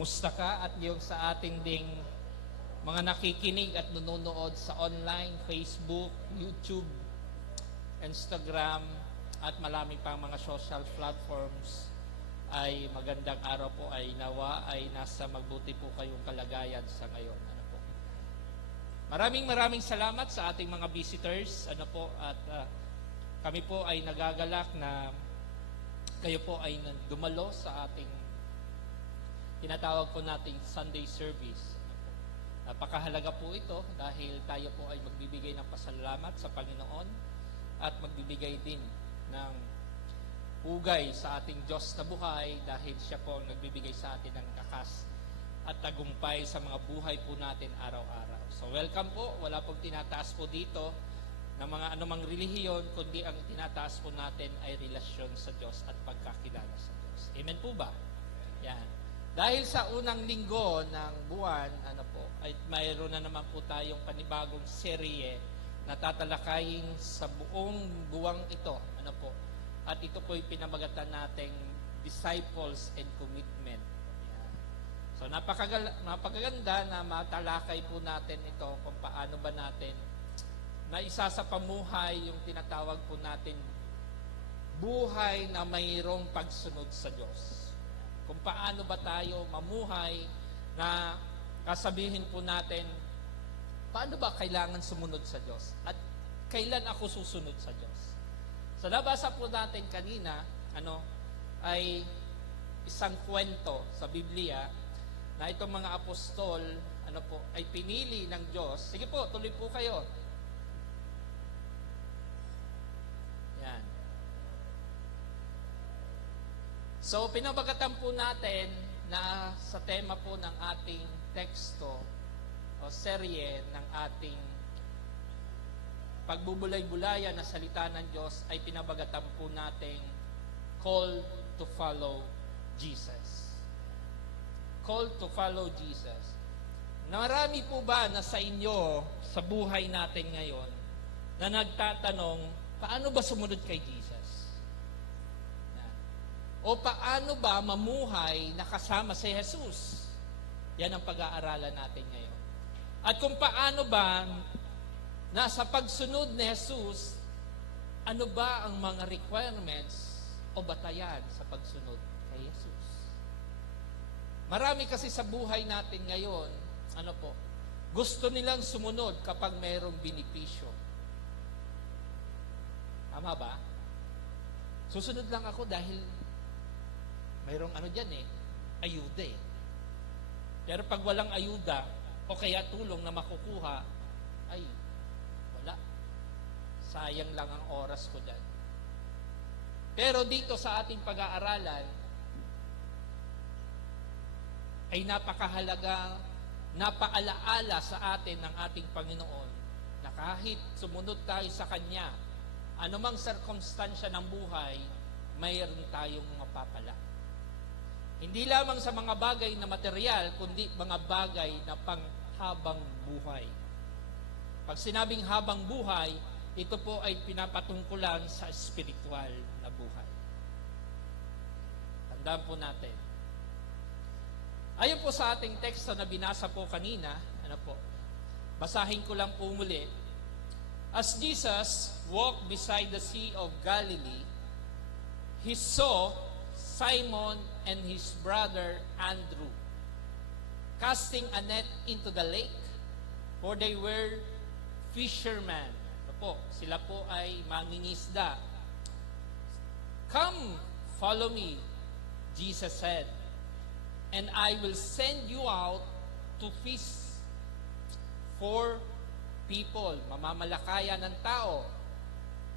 Musta ka at yung sa ating ding mga nakikinig at nanonood sa online, Facebook, YouTube, Instagram, at marami pang mga social platforms ay magandang araw po ay nawa ay nasa magbuti po kayong kalagayan sa ngayon. Maraming salamat sa ating mga visitors at kami po ay nagagalak na kayo po ay dumalo sa ating tinatawag po nating Sunday service. Napakahalaga po ito dahil tayo po ay magbibigay ng pasalamat sa Panginoon at magbibigay din ng hugay sa ating Diyos na buhay dahil siya po ang nagbibigay sa atin ng lakas at tagumpay sa mga buhay po natin araw-araw. So welcome po, wala pong tinataas po dito ng mga anumang relihiyon, kundi ang tinataas po natin ay relasyon sa Diyos at pagkakilala sa Diyos. Amen po ba? Yan. Dahil sa unang linggo ng buwan, ay mayroon na naman po tayong panibagong serye na tatalakayin sa buong buwang ito. At ito po ay pinamagatan nating Disciples and Commitment. Yan. So napakaganda na matalakay po natin ito kung paano ba natin na isa sa pamuhay yung tinatawag po natin buhay na mayroong pagsunod sa Diyos. Kung paano ba tayo mamuhay na kasabihin po natin, paano ba kailangan sumunod sa Diyos? At kailan ako susunod sa Diyos? So nabasa po natin kanina, ay isang kwento sa Biblia na itong mga apostol, ay pinili ng Diyos. Sige po, tuloy po kayo. Yan. So, pinabagatan po natin na sa tema po ng ating teksto o serye ng ating pagbubulay-bulayan na salita ng Diyos ay pinabagatan po nating call to follow Jesus. Call to follow Jesus. Marami po ba na sa inyo, sa buhay natin ngayon, na nagtatanong, paano ba sumunod kay Jesus? O paano ba mamuhay na kasama si Jesus? Yan ang pag-aaralan natin ngayon. At kung paano ba nasa pagsunod ni Jesus, ano ba ang mga requirements o batayan sa pagsunod kay Jesus? Marami kasi sa buhay natin ngayon, gusto nilang sumunod kapag mayroong benepisyo. Tama ba? Susunod lang ako dahil mayroong ayuda eh. Pero pag walang ayuda, o kaya tulong na makukuha, ay, wala. Sayang lang ang oras ko dyan. Pero dito sa ating pag-aaralan, ay napakahalaga, napaalaala sa atin ng ating Panginoon, na kahit sumunod tayo sa Kanya, anumang sirkumstansya ng buhay, mayroon tayong mapapala. Hindi lamang sa mga bagay na material, kundi mga bagay na panghabang buhay. Pag sinabing habang buhay, ito po ay pinapatungkulan sa spiritual na buhay. Tandaan po natin. Ayon po sa ating teksto na binasa po kanina, basahin ko lang po muli. As Jesus walked beside the Sea of Galilee, he saw Simon and his brother Andrew casting a net into the lake, for they were fishermen. Sila po ay mangingisda. Come, follow me, Jesus said, and I will send you out to fish for people. Mamamalakayan ng tao.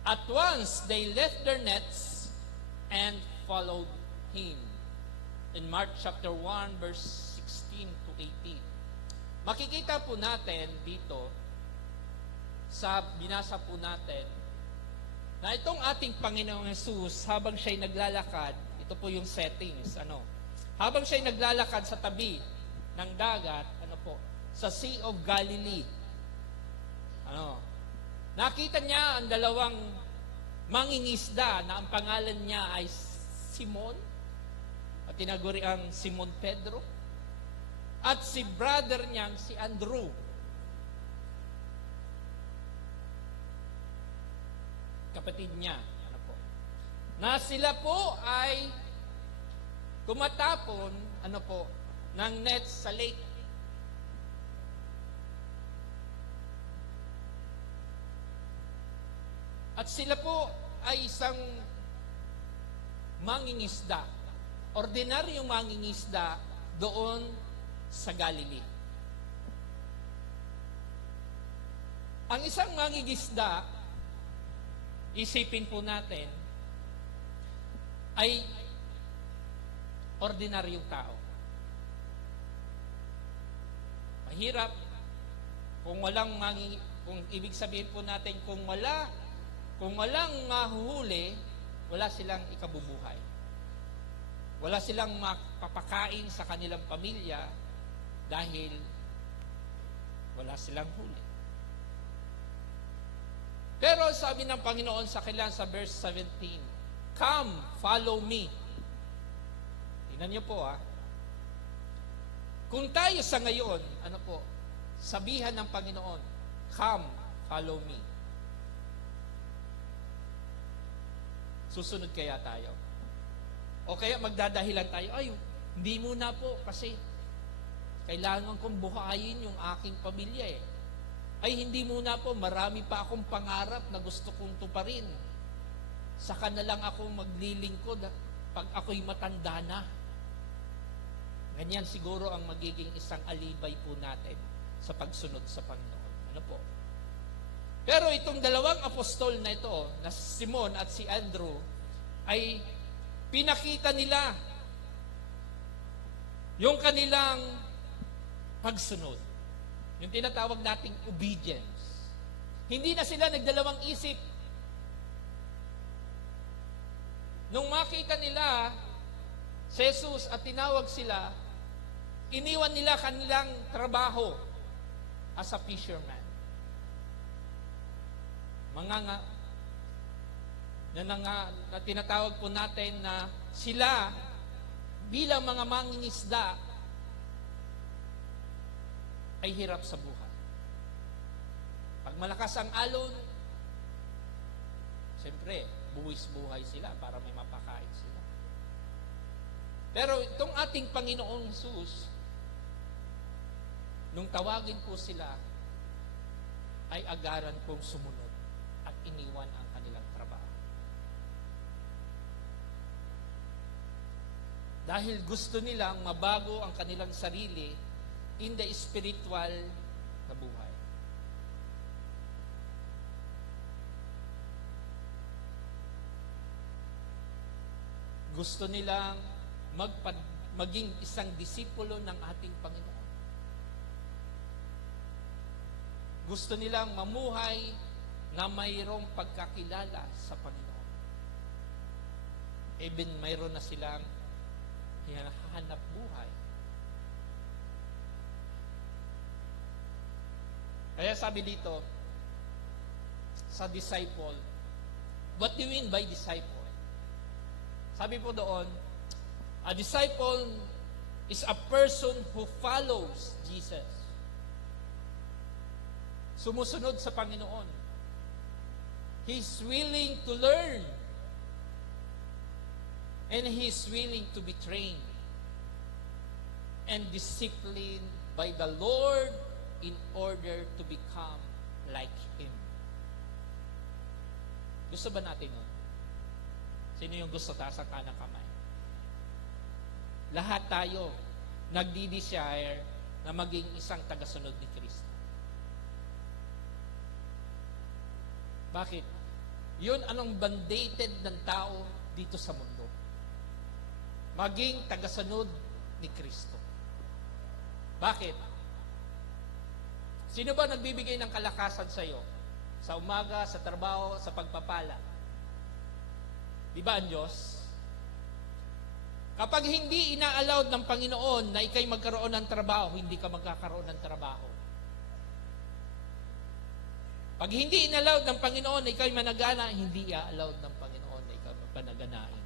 At once they left their nets and followed Him. In Mark chapter 1, verse 16 to 18. Makikita po natin dito, sa binasa po natin, na itong ating Panginoong Jesus, habang siya'y naglalakad, ito po yung settings, habang siya'y naglalakad sa tabi ng dagat, sa Sea of Galilee, nakita niya ang dalawang mangingisda na ang pangalan niya ay Simon, at tinaguri ang Simon Pedro, at si brother niyang si Andrew. Kapatid niya, na sila po ay tumatapon, ng net sa lake. At sila po ay isang mangingisda, ordinaryong mangingisda doon sa Galilee. Ang isang mangingisda, isipin po natin, ay ordinaryong tao. Mahirap kung ibig sabihin po natin kung walang mahuhuli, wala silang ikabubuhay. Wala silang mapapakain sa kanilang pamilya dahil wala silang huli. Pero sabi ng Panginoon sa kanila sa verse 17, "Come, follow me." Tingnan niyo po Kung tayo sa ngayon, sabihan ng Panginoon, "Come, follow me." Susunod kaya tayo? O kaya magdadahilan tayo, hindi muna po kasi kailangan kong buhayin yung aking pamilya hindi muna po, marami pa akong pangarap na gusto kong tuparin. Saka na lang ako maglilingkod pag ako'y matanda na. Ganyan siguro ang magiging isang alibay po natin sa pagsunod sa Panginoon. Pero itong dalawang apostol na ito, na si Simon at si Andrew, ay pinakita nila yung kanilang pagsunod. Yung tinatawag nating obedience. Hindi na sila nagdalawang isip. Nung makita nila si Jesus at tinawag sila, iniwan nila kanilang trabaho as a fisherman. Na tinatawag po natin na sila bilang mga mangingisda ay hirap sa buhay. Pag malakas ang alon, siyempre, buwis buhay sila para may mapakain sila. Pero itong ating Panginoong Jesus, nung tawagin po sila, ay agaran pong sumunod at iniwan ang kanilang trabaho. Dahil gusto nilang mabago ang kanilang sarili in the spiritual na buhay. Gusto nilang maging isang disipulo ng ating Panginoon. Gusto nilang mamuhay na mayroong pagkakilala sa Panginoon. Even mayroon na silang hinahanap buhay. Kaya sabi dito, sa disciple, what do you mean by disciple? Sabi po doon, a disciple is a person who follows Jesus. Sumusunod sa Panginoon. He's willing to learn. And he's willing to be trained and disciplined by the Lord in order to become like Him. Gusto ba natin nun? Sino yung gusto? Taas ang kanang kamay. Lahat tayo nagdi-desire na maging isang tagasunod ni Kristo. Bakit? Yun anong mandated ng tao dito sa mundo. Maging tagasunod ni Kristo. Bakit? Sino ba nagbibigay ng kalakasan sa iyo? Sa umaga, sa trabaho, sa pagpapala? Di ba ang Diyos? Kapag hindi ina-allowed ng Panginoon na ikay magkaroon ng trabaho, hindi ka magkakaroon ng trabaho. Pag hindi in-allowed ng Panginoon na ikay managana, hindi i-allowed ng Panginoon na ikaw panaganain.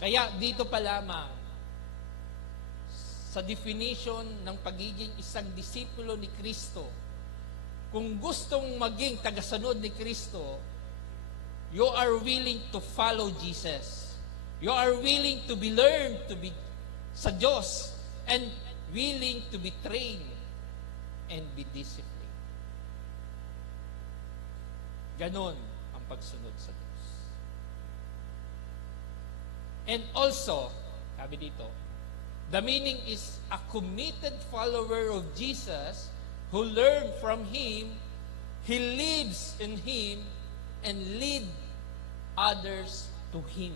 Kaya dito pa lamang, sa definition ng pagiging isang disipulo ni Kristo, kung gustong maging tagasunod ni Kristo, you are willing to follow Jesus. You are willing to be learned to be sa Diyos and willing to be trained and be disciplined. Ganon ang pagsunod sa Diyos. And also, sabi dito, the meaning is a committed follower of Jesus who learned from Him, he lives in Him, and lead others to Him.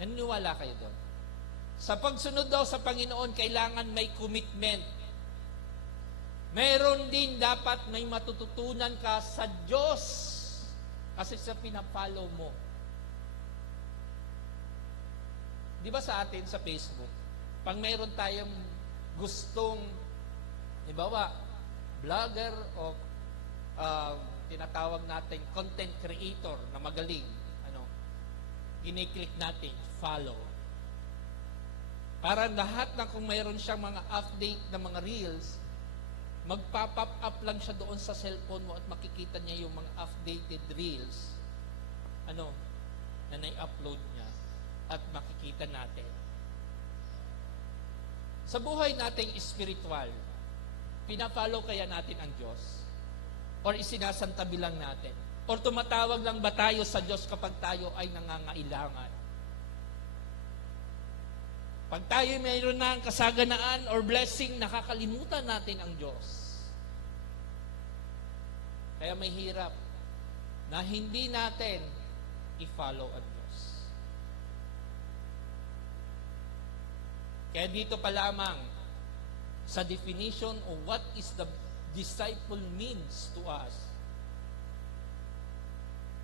Naniniwala kayo doon? Sa pagsunod daw sa Panginoon, kailangan may commitment. Meron din dapat may matututunan ka sa Diyos kasi sa pinapollow mo. Di ba sa atin sa Facebook, pag mayroon tayong gustong, halimbawa, vlogger o tinatawag natin content creator na magaling, kiniklik natin, follow. Para lahat na kung mayroon siyang mga update na mga reels, magpa-pop up lang siya doon sa cellphone mo at makikita niya yung mga updated reels na nai-upload niya at makikita natin. Sa buhay nating spiritual, pina-follow kaya natin ang Diyos? Or isinasantabi lang natin? Or tumatawag lang ba tayo sa Diyos kapag tayo ay nangangailangan? Pag tayo mayroon ng kasaganaan or blessing, nakakalimutan natin ang Diyos. Kaya may hirap na hindi natin i-follow ang Diyos. Kaya dito pa lamang, sa definition of what is the disciple means to us,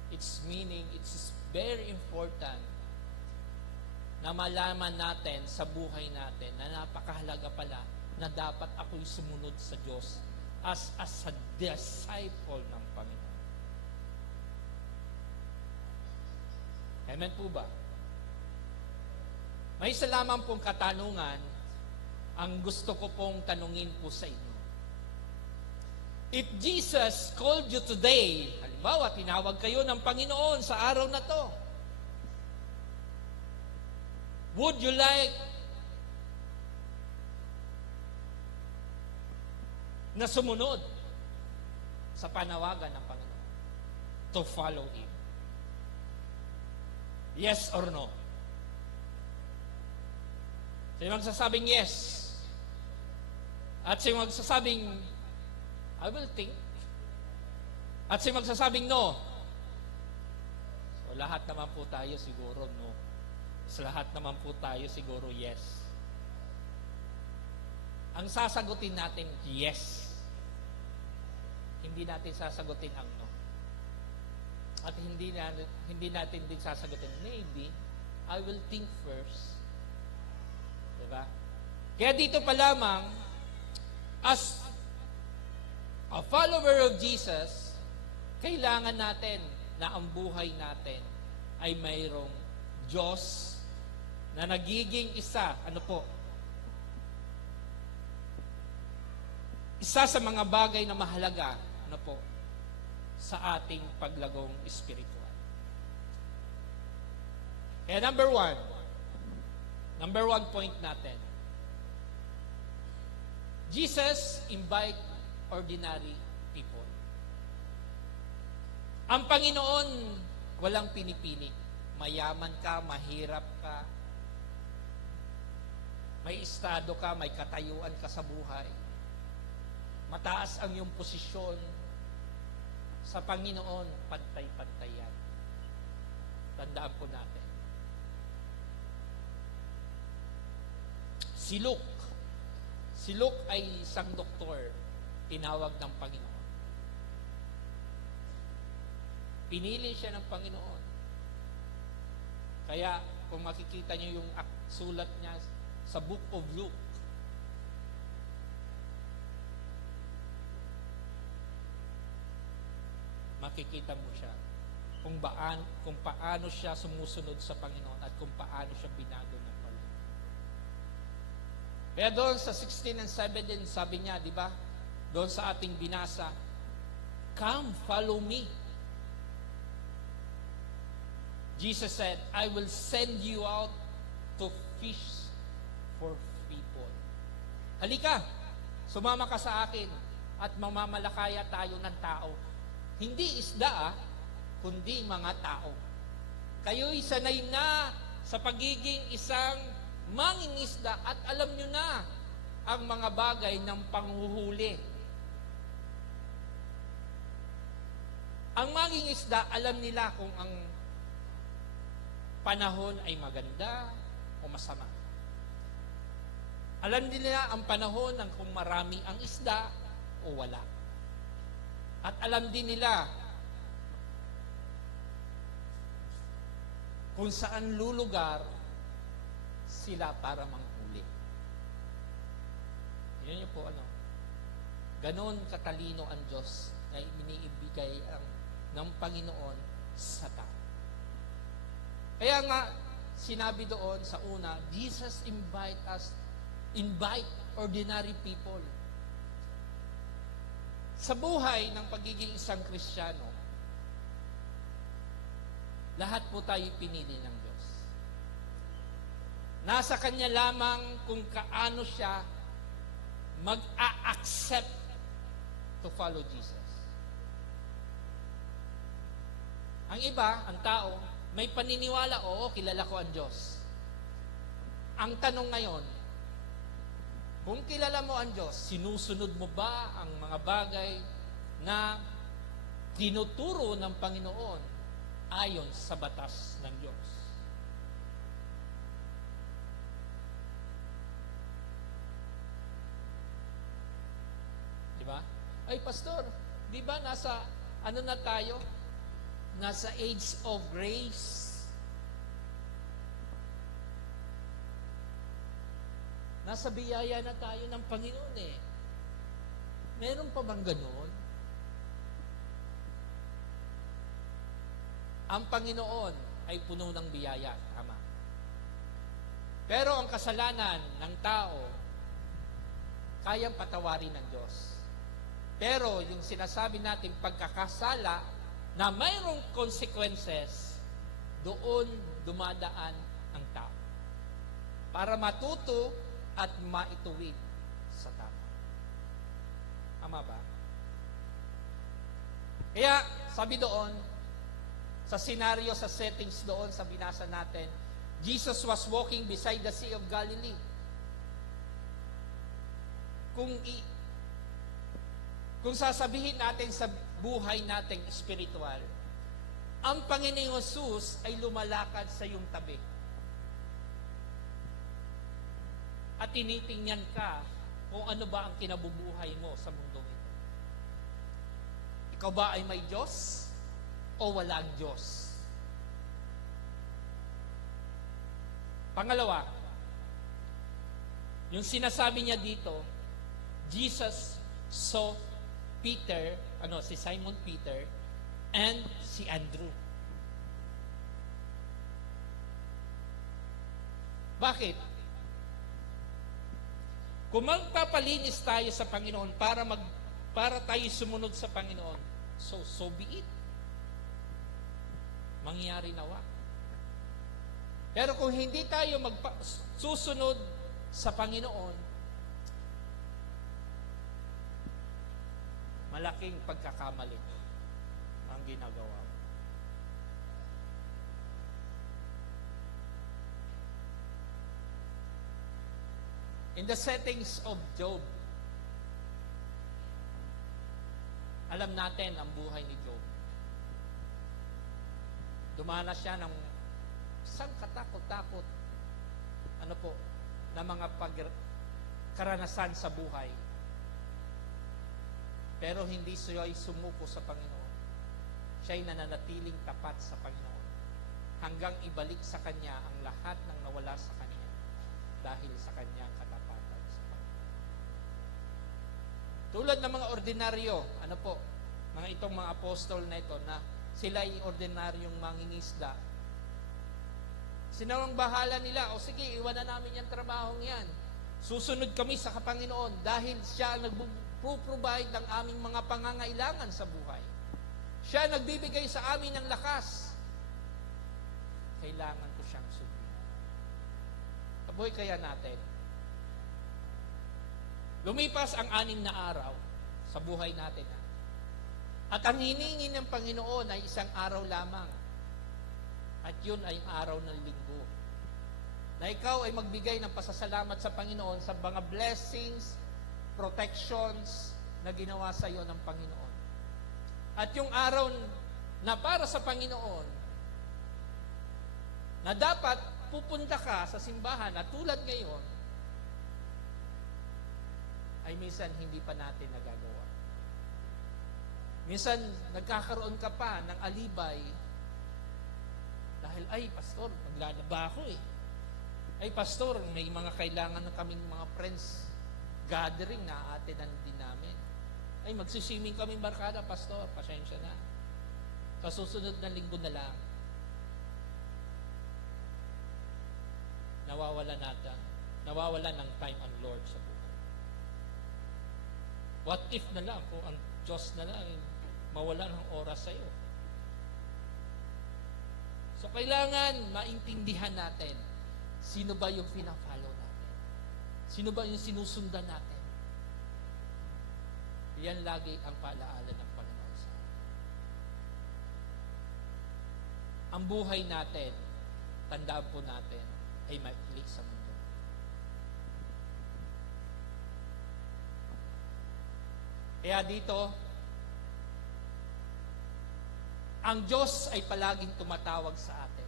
its meaning, it's very important na malaman natin sa buhay natin na napakahalaga pala na dapat ako'y sumunod sa Diyos as a disciple ng Panginoon. Amen po ba? May isa lamang pong katanungan ang gusto ko pong tanungin po sa inyo. If Jesus called you today, halimbawa, tinawag kayo ng Panginoon sa araw na to, would you like na sumunod sa panawagan ng Panginoon? To follow Him? Yes or no? Sino magsasabing yes? At sino magsasabing I will think? At sino magsasabing no? So lahat naman po tayo siguro no. Sa lahat naman po tayo siguro yes. Ang sasagutin natin, yes. Hindi natin sasagutin ang no. At hindi natin din sasagutin, maybe, I will think first. Diba? Kaya dito pa lamang, as a follower of Jesus, kailangan natin na ang buhay natin ay mayroong Diyos na nagiging isa, isa sa mga bagay na mahalaga, sa ating paglagong spiritual. Kaya number one point natin, Jesus invite ordinary people. Ang Panginoon walang pinipili. Mayaman ka, mahirap ka, may estado ka, may katayuan ka sa buhay, mataas ang iyong posisyon. Sa Panginoon, pantay-pantay yan. Tandaan po natin. Si Luke ay isang doktor, tinawag ng Panginoon. Pinili siya ng Panginoon. Kaya, kung makikita niyo yung sulat niya sa Book of Luke, makikita mo siya kung paano siya sumusunod sa Panginoon at kung paano siya binago ng Panginoon. Kaya doon sa 16 and 17, sabi niya, di ba? Doon sa ating binasa, "Come, follow me." Jesus said, "I will send you out to fish for people." Halika, sumama ka sa akin at mamamalakaya tayo ng tao. Hindi isda, kundi mga tao. Kayo'y sanay na sa pagiging isang mangingisda at alam nyo na ang mga bagay ng panghuhuli. Ang mangingisda, alam nila kung ang panahon ay maganda o masama. Alam nila ang panahon ng kung marami ang isda o wala. At alam din nila kung saan lulugar sila para manghuli. Yun yung po ganon katalino ang Diyos na iniibigay ng Panginoon sa tao. Kaya nga, sinabi doon sa una, Jesus invite ordinary people. Sa buhay ng pagiging isang Kristiyano, lahat po tayo pinili ng Diyos. Nasa Kanya lamang kung kaano siya mag-a-accept to follow Jesus. Ang iba, ang tao, may paniniwala, oo, kilala ko ang Diyos. Ang tanong ngayon, kung kilala mo ang Diyos, sinusunod mo ba ang mga bagay na tinuturo ng Panginoon ayon sa batas ng Diyos? Diba? Ay, Pastor, di ba nasa, na tayo? Nasa age of grace. Nasa biyaya na tayo ng Panginoon eh. Meron pa bang ganoon? Ang Panginoon ay puno ng biyaya, tama. Pero ang kasalanan ng tao, kayang patawarin ng Diyos. Pero yung sinasabi natin pagkakasala na mayroong consequences, doon dumadaan ang tao. Para matuto at maituwid sa tama. Tama ba? Kaya, sabi doon, sa senaryo, sa settings doon, sa binasa natin, Jesus was walking beside the Sea of Galilee. Kung sasabihin natin sa buhay nating espiritual, ang Panginoong Jesus ay lumalakad sa iyong tabi. At tinitingnan ka kung ano ba ang kinabubuhay mo sa mundo ito. Ikaw ba ay may Diyos o walang Diyos? Pangalawa, yung sinasabi niya dito, Jesus saw Peter, si Simon Peter and si Andrew. Bakit? Kung magpapalinis tayo sa Panginoon para tayo sumunod sa Panginoon, so be it. Mangyari nawa. Pero kung hindi tayo susunod sa Panginoon, malaking pagkakamali ang ginagawa. In the settings of Job, alam natin ang buhay ni Job. Dumanas siya ng isang katakot-takot na mga karanasan sa buhay. Pero hindi siya ay sumuko sa Panginoon. Siya ay nananatiling tapat sa Panginoon hanggang ibalik sa Kanya ang lahat ng nawala sa Kanya dahil sa Kanyang katapatan sa Panginoon. Tulad ng mga ordinaryo, mga itong mga apostol na ito na sila ay ordinaryong mangingisda. Sinawang bahala nila, sige, iwan na namin yung trabahong yan. Susunod kami sa Panginoon dahil siya ang nagpo-provide ng aming mga pangangailangan sa buhay. Siya nagbibigay sa amin ng lakas. Kailangan ko siyang sundin. Kabuhay kaya natin. Lumipas ang 6 na araw sa buhay natin. At ang hiningi ng Panginoon ay isang araw lamang. At yun ay ang araw ng linggo. Na ikaw ay magbigay ng pasasalamat sa Panginoon sa mga blessings, protections na ginawa sa iyo ng Panginoon. At yung araw na para sa Panginoon, na dapat pupunta ka sa simbahan at tulad ngayon, ay minsan hindi pa natin nagagawa. Minsan nagkakaroon ka pa ng alibay dahil, ay, pastor, maglalaba ako eh. Ay, pastor, may mga kailangan na kaming mga friends gathering na atinan din namin. Ay, magsisiming kaming barkada, pastor, pasensya na. Sa susunod na linggo na lang, nawawala ng time ang Lord sa buhay. What if na lang kung ang Diyos na lang mawala ng oras sa iyo? So, kailangan maintindihan natin sino ba yung pina-follow natin? Sino ba yung sinusundan natin? Yan lagi ang paalaala ng Panginoon sa atin. Ang buhay natin, tandaan po natin, ay maikli sa mundo. Kaya dito, ang Diyos ay palaging tumatawag sa atin.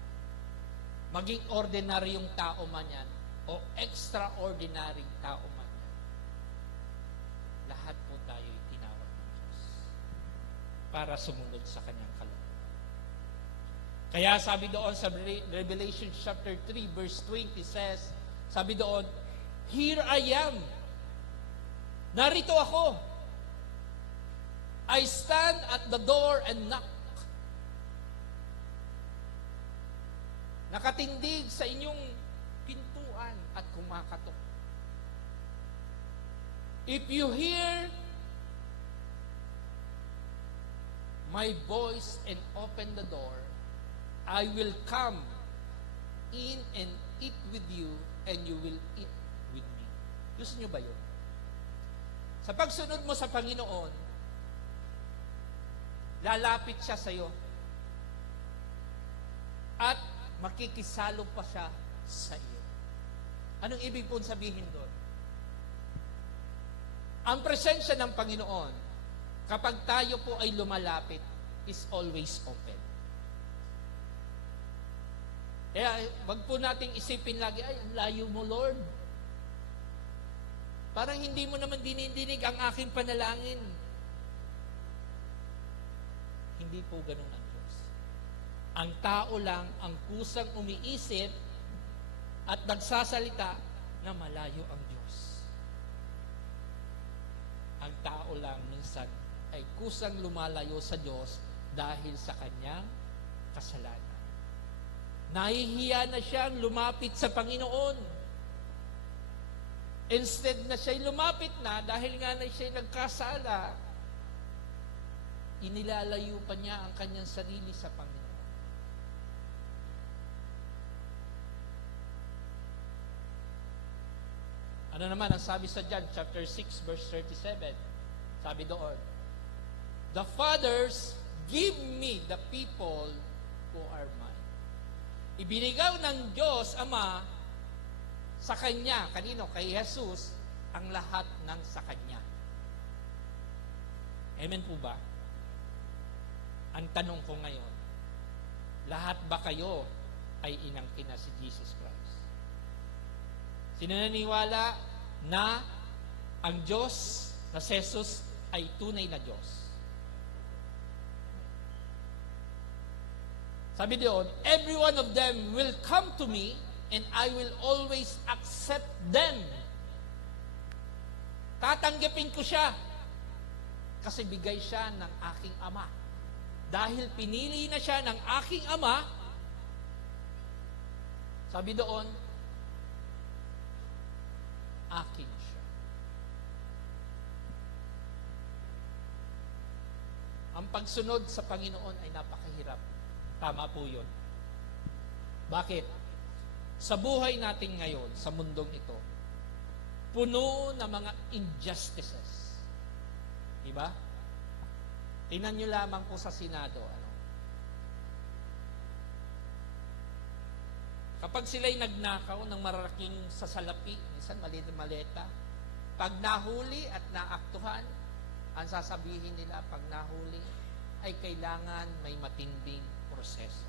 Maging ordinaryong tao man yan o extraordinary tao man yan. Lahat po tayo ay tinawag ng Diyos para sumunod sa Kanyang kalooban. Kaya sabi doon sa Revelation chapter 3 verse 20 says, sabi doon, "Here I am. Narito ako. I stand at the door and knock." Nakatindig sa inyong pintuan at kumakatok. If you hear my voice and open the door, I will come in and eat with you and you will eat with me. Gusto nyo ba yun? Sa pagsunod mo sa Panginoon, lalapit siya sa iyo. At makikisalo pa siya sa iyo. Anong ibig po sabihin doon? Ang presensya ng Panginoon, kapag tayo po ay lumalapit, is always open. Kaya, wag po nating isipin lagi, ay, ang layo mo, Lord. Parang hindi mo naman dinidinig ang aking panalangin. Hindi po ganun ang Diyos. Ang tao lang ang kusang umiisip at nagsasalita na malayo ang Diyos. Ang tao lang minsan ay kusang lumalayo sa Diyos dahil sa kanyang kasalanan. Nahihiya na siyang lumapit sa Panginoon. Instead na siya'y lumapit na dahil nga na siya'y nagkasala, inilalayo pa niya ang kanyang sarili sa Panginoon. Ano naman ang sabi sa John chapter 6 verse 37? Sabi doon, "The fathers give me the people who are mine." Ibinigaw ng Diyos Ama sa Kanya, kanino? Kay Jesus, ang lahat ng sa Kanya. Amen po ba? Ang tanong ko ngayon, lahat ba kayo ay inangkin na si Jesus Christ? Sino naniniwala na ang Diyos, na si Jesus ay tunay na Diyos? Sabi doon, "Every one of them will come to me and I will always accept them." Tatanggapin ko siya kasi bigay siya ng aking Ama. Dahil pinili na siya ng aking Ama, sabi doon, ang pagsunod sa Panginoon ay napakahirap. Tama po yun. Bakit? Sa buhay natin ngayon, sa mundong ito, puno na mga injustices. Diba? Tingnan nyo lamang po sa Senado. Kapag sila'y nagnakaw ng mararaking sasalapi, minsan maliit na maleta, pag nahuli at naaktuhan, ang sasabihin nila pag nahuli ay kailangan may matinding proseso.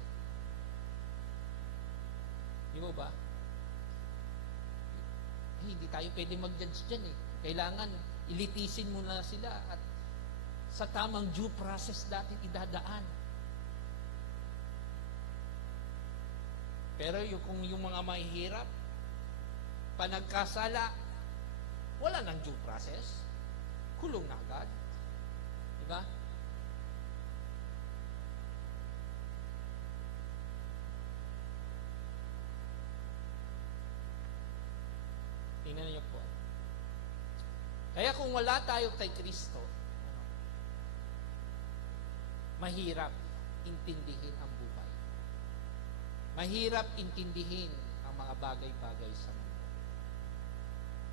Di ba? Hindi tayo pwede mag-judge dyan eh. Kailangan ilitisin mo na sila at sa tamang due process natin idadaan. Pero kung yung mga mahihirap, panagkasala, wala nang due process. Kulong na agad. Diba? Tingnan niyo po. Kaya kung wala tayo kay Kristo, mahirap intindihin ang buhay. Mahirap intindihin ang mga bagay-bagay sa mundo.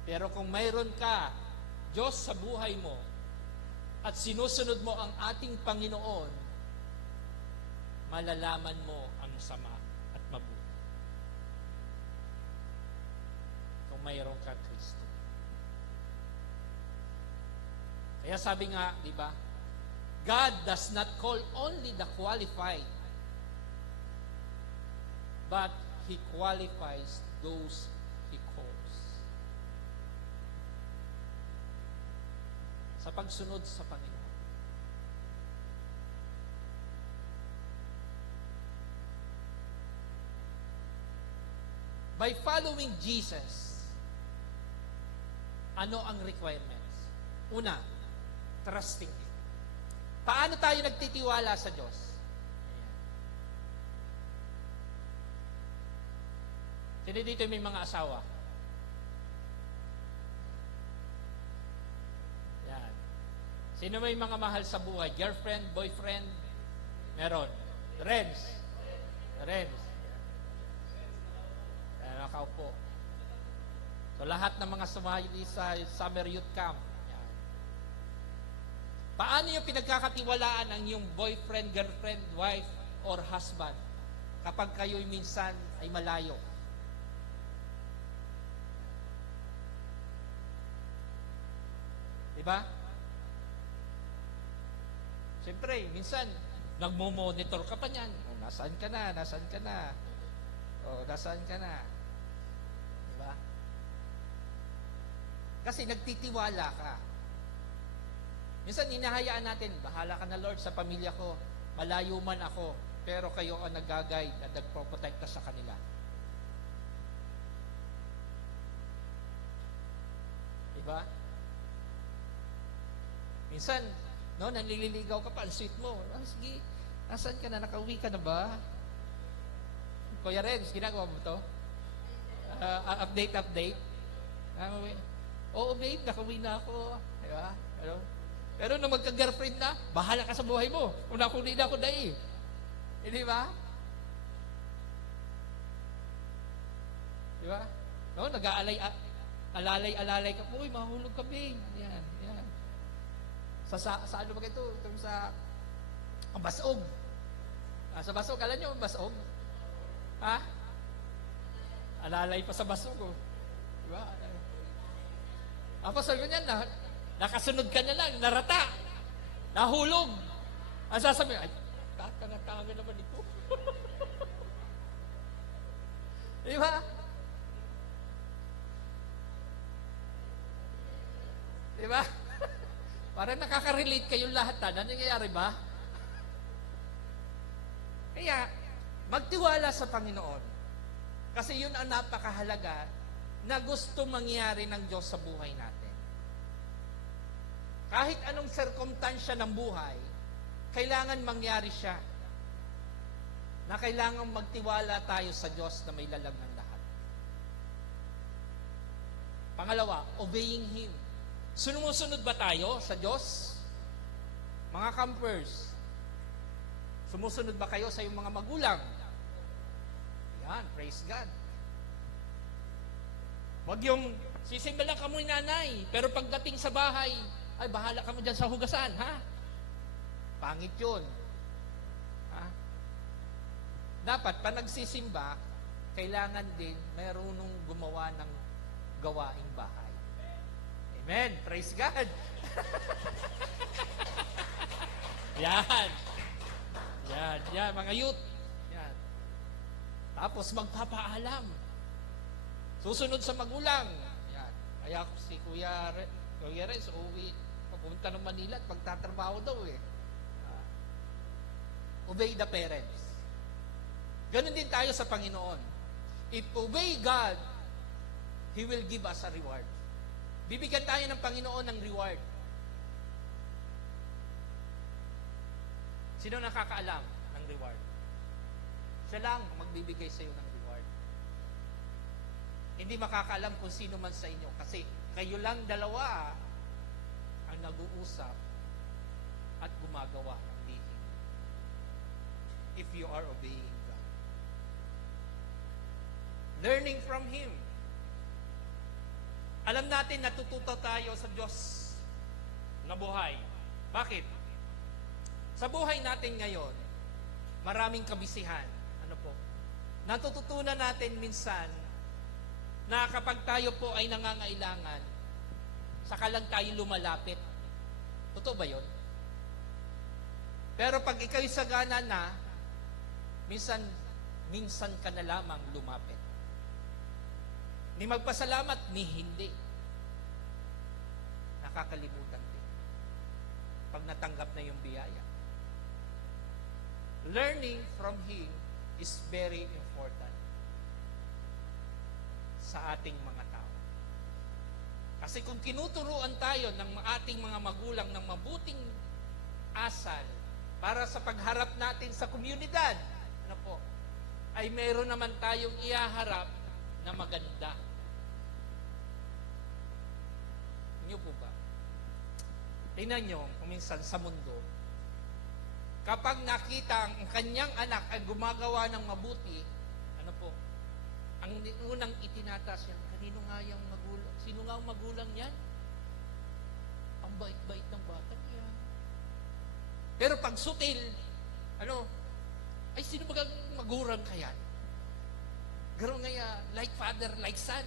Pero kung mayroon ka, Diyos sa buhay mo, at sinusunod mo ang ating Panginoon, malalaman mo ang sama at mabuti. Kung mayroon ka Kristo. Kaya sabi nga, di ba, God does not call only the qualified, but He qualifies those He calls. Sa pagsunod sa Panginoon. By following Jesus, ano ang requirements? Una, trusting Him. Paano tayo nagtitiwala sa Diyos? Sino dito may mga asawa? Yan. Sino may mga mahal sa buhay? Girlfriend, boyfriend? Meron. Friends. Yan, nakaupo. So lahat ng mga sumali sa summer youth camp, paano yung pinagkakatiwalaan ang iyong boyfriend, girlfriend, wife, or husband kapag kayo'y minsan ay malayo? Diba? Siyempre, minsan, nagmo-monitor ka pa niyan. Oh, nasaan ka na? Oh, nasaan ka na? Diba? Kasi nagtitiwala ka. Minsan, hinahayaan natin, bahala ka na Lord sa pamilya ko, malayo man ako, pero kayo ang nag-guide at nagproprotekta sa kanila. Diba? Minsan, no, nanliligaw ka pa, ang sweet mo. Ah, sige, nasan ka na? Nakauwi ka na ba? Kuya Renz, ginagawa mo to? Update. Oo, babe, nakauwi na ako. Diba? Pero nung magka-girlfriend na, bahala ka sa buhay mo. Kung nakuli na ako dahil. Di ba? Di ba? No, alalay ka. Uy, mahulog ka, babe. Yan. Sa ano ba ito? Itong sa basog. Sa basog, alam nyo, basog? Ha? Alalay pa sa basog, oh. Diba? Ako sabi ko niyan, nakasunod ka na lang, narata, nahulog. Ang sasabi, ay, tatanga naman ito. Diba? Diba? Parang nakaka-relate kayong lahat. Ano nangyayari ba? Kaya, magtiwala sa Panginoon. Kasi yun ang napakahalaga na gusto mangyari ng Diyos sa buhay natin. Kahit anong sirkumstansya ng buhay, kailangan mangyari siya. Na kailangan magtiwala tayo sa Diyos na may lalag ng lahat. Pangalawa, obeying Him. Sumusunod ba tayo sa Diyos? Mga campers, sumusunod ba kayo sa iyong mga magulang? Yan, praise God. Huwag yung sisimba lang ka mo nanay, pero pagdating sa bahay, ay bahala ka mo dyan sa hugasan, ha? Pangit yun. Ha? Dapat, pa nagsisimba, kailangan din mayroonong gumawa ng gawaing bahay. Amen. Praise God. Yan. Yan, mga youth. Yan. Tapos magpapaalam. Susunod sa magulang. Yan. Kaya si Kuya Rez, uwi, papunta ng Manila at magtatrabaho daw eh. Obey the parents. Ganon din tayo sa Panginoon. If obey God, He will give us a reward. Bibigyan tayo ng Panginoon ng reward. Sino nakakaalam ng reward? Siya lang magbibigay sa iyo ng reward. Hindi makakaalam kung sino man sa inyo kasi kayo lang dalawa ang nag-uusap at gumagawa ng lihim. If you are obeying God. Learning from Him. Alam natin natututo tayo sa Diyos na buhay. Bakit? Sa buhay natin ngayon, maraming kabisihan. Ano po? Natututunan natin minsan na kapag tayo po ay nangangailangan, saka lang tayo lumalapit. Totoo ba yun? Pero pag ikaw'y sagana na, minsan ka na lamang lumapit. Ni magpasalamat, ni hindi. Nakakalimutan din. Pag natanggap na yung biyaya. Learning from Him is very important sa ating mga tao. Kasi kung tinuturuan tayo ng ating mga magulang ng mabuting asal para sa pagharap natin sa komunidad, ano po, ay meron naman tayong ihaharap na maganda. Inyo po ba? Tingnan nyo, kung minsan sa mundo, kapag nakita ang kanyang anak ay gumagawa ng mabuti, ano po, ang unang itinatas yan, kanino nga yung magulang? Sino nga ang magulang yan? Ang bait-bait ng bata yan. Pero pag sutil, ano, ay sino ba ang magulang kaya? Garo nga ya, like father, like son.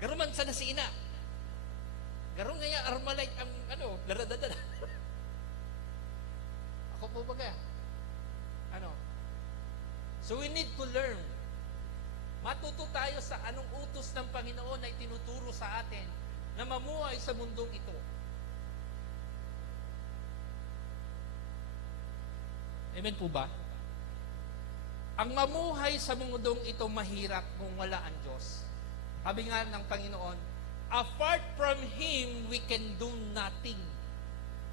Garo man sana si ina. Garo nga ya, armalite ang, ano, daradadada. Ako po ba kaya? Ano? So we need to learn. Matuto tayo sa anong utos ng Panginoon na itinuturo sa atin na mamuhay sa mundong ito. Amen po ba? Ang mamuhay sa mundong ito mahirap kung wala ang Diyos. Sabi nga ng Panginoon, apart from Him, we can do nothing.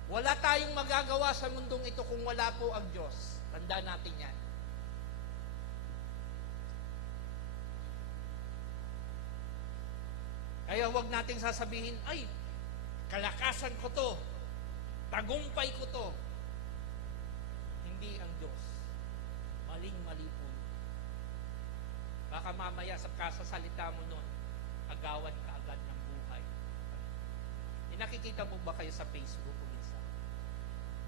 Wala tayong magagawa sa mundong ito kung wala po ang Diyos. Tandaan natin yan. Kaya huwag nating sasabihin, ay, kalakasan ko to, tagumpay ko to. Hindi ang Diyos. Maling-mali po. Baka mamaya sa kasasalita mo nun, agawan ka agad ng buhay. Nakikita mo ba kayo sa Facebook o minsan?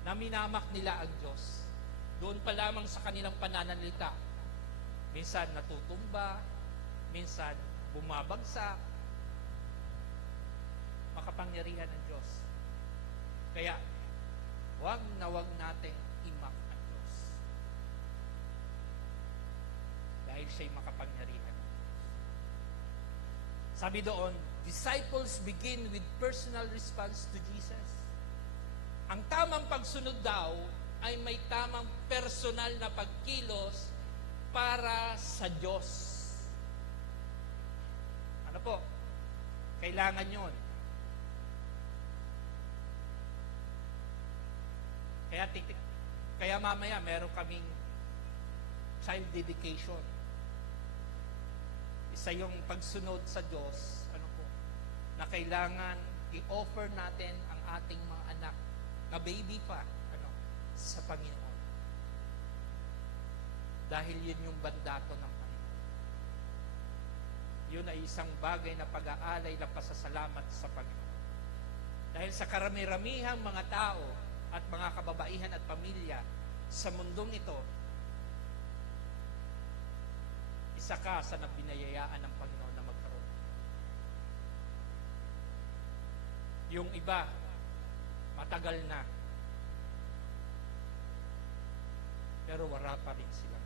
Na minamak nila ang Diyos. Doon pa lamang sa kanilang pananalita. Minsan natutumba, minsan bumabagsak, makapangyarihan ng Diyos. Kaya, wag nating imak ang Diyos. Dahil siya'y makapangyarihan. Sabi doon, disciples begin with personal response to Jesus. Ang tamang pagsunod daw ay may tamang personal na pagkilos para sa Diyos. Ano po? Kailangan yun. Kaya mamaya meron kaming child dedication. Isa yung pagsunod sa Diyos, ano po, na kailangan i-offer natin ang ating mga anak na baby pa, sa Panginoon. Dahil yun yung mandato ng Panginoon. Yun ay isang bagay na pag-aalay na pasasalamat sa Panginoon. Dahil sa karami-ramihang mga tao at mga kababaihan at pamilya sa mundong ito, isa ka sa nabinayayaan ng Panginoon na magkaroon. Yung iba, matagal na, pero wala pa rin sila.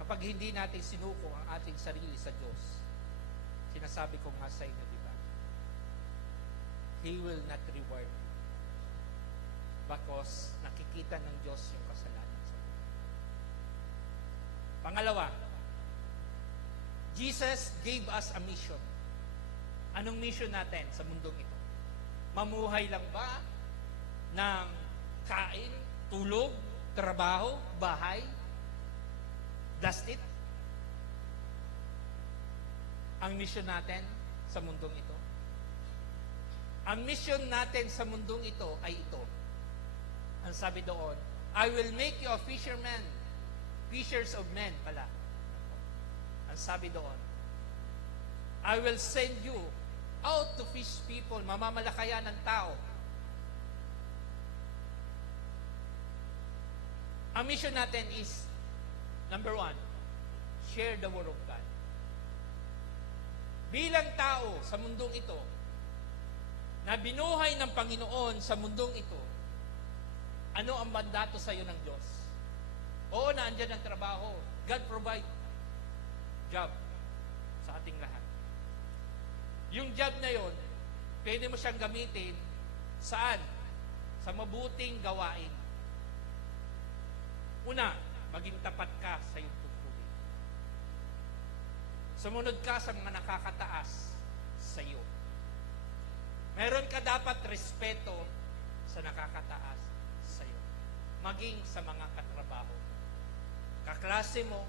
Kapag hindi natin sinuko ang ating sarili sa Diyos, sinasabi ko nga sa inyo, di ba? He will not reward you. Because nakikita ng Diyos yung kasalanan sa iyo. Pangalawa, Jesus gave us a mission. Anong mission natin sa mundong ito? Mamuhay lang ba ng kain, tulog, trabaho, bahay? That's it? Ang mission natin sa mundong ito? Ang mission natin sa mundong ito ay ito. Ang sabi doon, I will make you a fisherman. Fishers of men pala. Ang sabi doon, I will send you out to fish people. Mamamalakayan ng tao. Ang mission natin is, number 1, share the Word of God. Bilang tao sa mundong ito, na binuhay ng Panginoon sa mundong ito, ano ang mandato sa iyo ng Diyos? Oo, naandyan ang trabaho. God provide job sa ating lahat. Yung job na yon, pwede mo siyang gamitin saan? Sa mabuting gawain. Una, maging tapat ka sa iyong tungkulin. Sumunod ka sa mga nakakataas sa iyo. Meron ka dapat respeto sa nakakataas sa iyo. Maging sa mga katrabaho. Kaklase mo,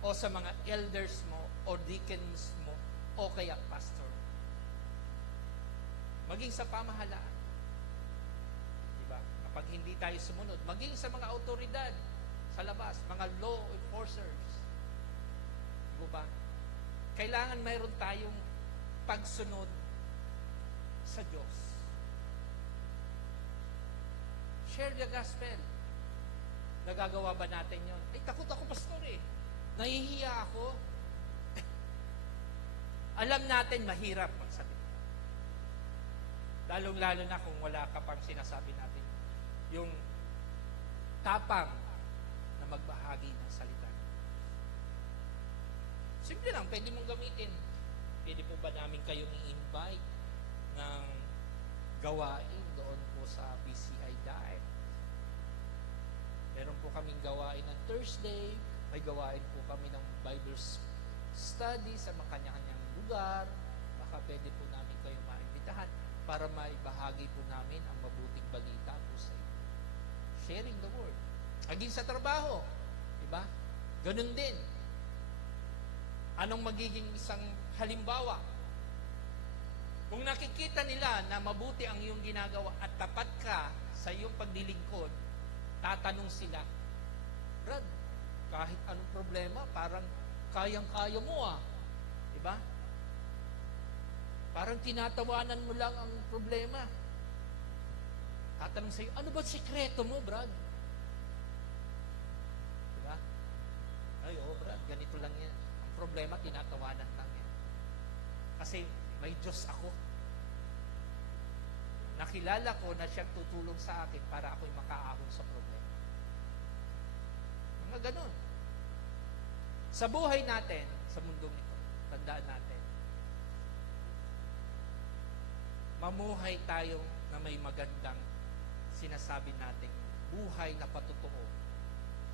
o sa mga elders mo, o deacons mo, o kaya pastor. Maging sa pamahalaan. Diba? Kapag hindi tayo sumunod, maging sa mga autoridad sa labas, mga law enforcers. Diba? Kailangan mayroon tayong pagsunod sa Diyos. Share the gospel. Nagagawa ba natin yon? Ay, takot ako, pastor eh. Nahihiya ako. Alam natin, mahirap magsalita. Lalong-lalo na kung wala ka pang sinasabi natin. Yung tapang na magbahagi ng salita. Simple lang, pwede mong gamitin. Pwede po ba namin kayong i-invite ng gawain doon po sa BCI Diet? Meron po kaming gawain ng Thursday, may gawain po kami ng Bible study sa mga kanya-kanyang lugar. Baka pwede po namin kayong maimbitahan para maibahagi po namin ang mabuting balita po sa inyo. Sharing the word. Aging sa trabaho, diba? Ganun din. Anong magiging isang halimbawa? Kung nakikita nila na mabuti ang iyong ginagawa at tapat ka sa iyong paglilingkod, tatanong sila, Brad, kahit anong problema, parang kayang-kaya mo ah. Diba? Parang tinatawanan mo lang ang problema. Tatanong sa'yo, ano ba sikreto mo, Brad? Diba? Ay, Brad, ganito lang yan. Ang problema, tinatawanan lang yan. Kasi may Diyos ako. Nakilala ko na siyang tutulong sa akin para ako'y makaahon sa problema. Mga ganun. Sa buhay natin, sa mundong ito, tandaan natin, mamuhay tayo na may magandang sinasabi natin, buhay na patotoo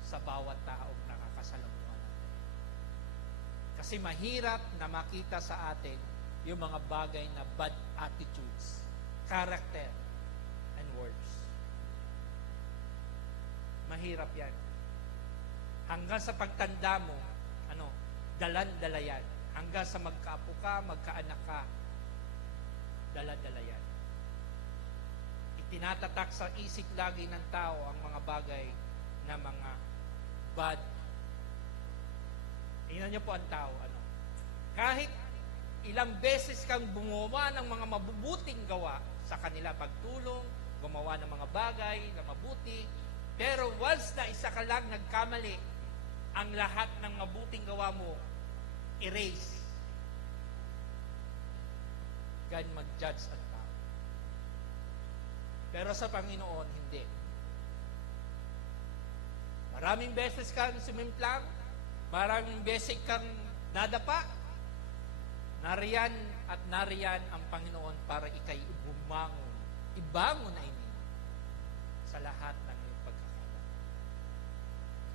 sa bawat taong nakakasalamuhan natin. Kasi mahirap na makita sa atin yung mga bagay na bad attitudes, character, and words. Mahirap yan. Hanggang sa pagtanda mo, dalan-dala yan. Hanggang sa magkaapo ka, magkaanak ka, dala-dala yan. Itinatatak sa isip lagi ng tao ang mga bagay na mga bad. Tingnan niyo po ang tao. Kahit ilang beses kang gumawa ng mga mabubuting gawa sa kanila, pagtulong, gumawa ng mga bagay na mabuti, pero once na isa ka lang nagkamali, ang lahat ng mabuting gawa mo, erase. God mag-judge ang tao. Pero sa Panginoon, hindi. Maraming beses kang sumimplang, maraming beses kang nadapa, nariyan at nariyan ang Panginoon para ikay bumangon. Ibangon na ini sa lahat ng iyong pagkakala.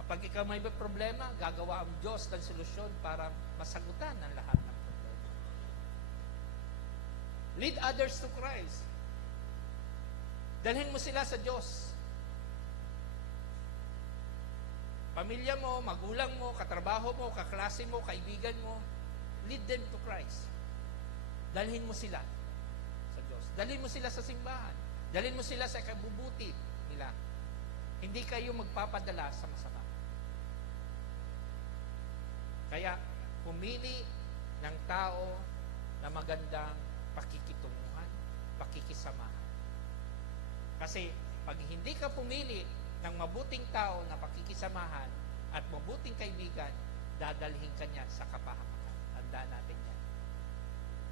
Kapag ikaw may problema, gagawa ang Diyos ng solusyon para masagutan ang lahat ng problema. Lead others to Christ. Dalhin mo sila sa Diyos. Pamilya mo, magulang mo, katrabaho mo, kaklase mo, kaibigan mo, lead them to Christ. Dalhin mo sila sa Diyos. Dalhin mo sila sa simbahan. Dalhin mo sila sa kabubuti nila. Hindi kayo magpapadala sa masama. Kaya, pumili ng tao na magandang pakikitunguhan, pakikisamahan. Kasi, pag hindi ka pumili ng mabuting tao na pakikisamahan at mabuting kaibigan, dadalhin ka niya sa kapahamakan. Tandaan natin yan.